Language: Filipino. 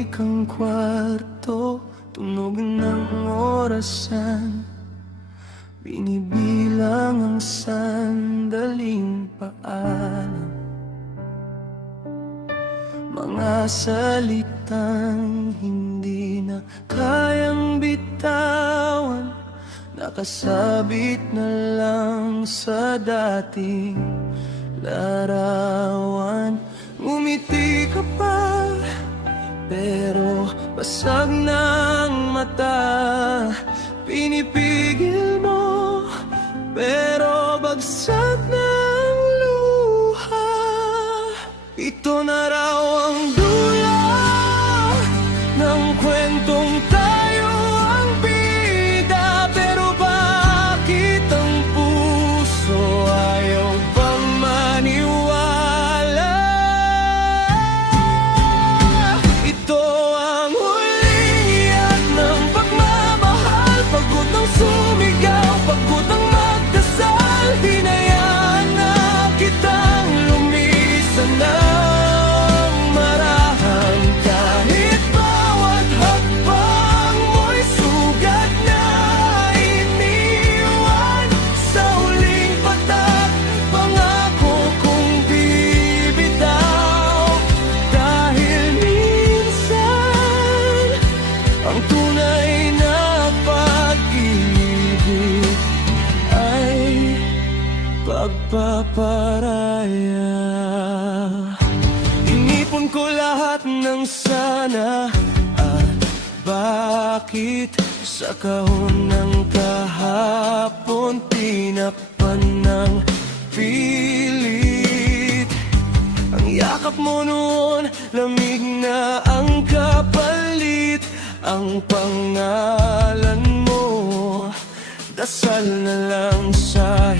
tahimik ang kwarto, tunog ng orasan, binibilang ang sandaling paalam. Mga salitang hindi na kayang bitawan, nakasabit na lang sa dating larawan. Ngumiti ka pa, pero basag ng mata. Pinipigil mo, pero bagsak ng luha. Ito na raw ang dula ng kwentong tayo ang bida. Pero bakit ang puso ayaw pang maniwala? Ito ang huling iyak ng pagmamahal, pagod ng sumigaw, pagod ng magdasal. Hinayaan na kitang lumisan na pagpaparaya. Inipon ko lahat ng sana at bakit sa kahon ng kahapon tinakpan ng pilit. Ang yakap mo noon, lamig na ang kapalit. Ang pangalan mo, dasal na lang sa